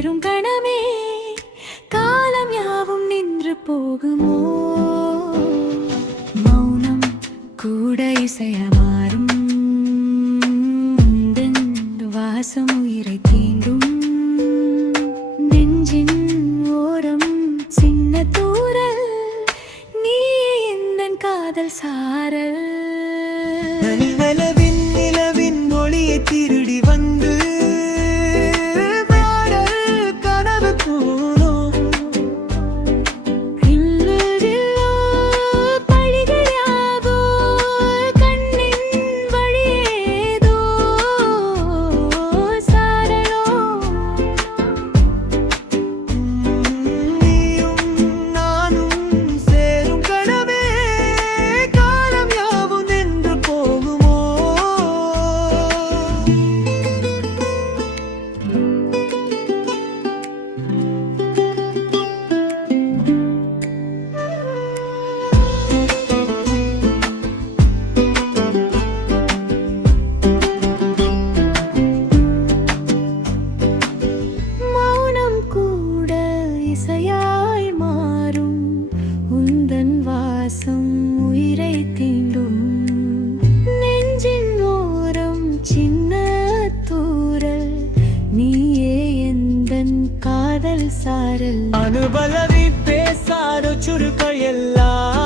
சேரும் கணமே காலம் யாவும் நின்று போகுமோ மௌனம் கூட இசைய மாறும் உந்தன் வாசம் உயிரை தீண்டும் நெஞ்சின் ஓரம் சின்ன தூரல் நீ எந்தன் காதல் சாரல் நிலவின் ஒளியை திருடி வந்து கனவு போனோ பழிகையாகோ கண்ணின் வழியேதோ சாரலோ நீயும் நானும் சேரும் கணமே காலம் யாவும் நின்று போகுமோ மௌனம் கூட இசையாய் மாறும் உந்தன் வாசம் உயிரை தீண்டும் நெஞ்சின் ஓரம் சின்ன தூரல் நீயே எந்தன் காதல் சாரல் அனுபலவி பேசாத சுருக்கள் எல்லாம்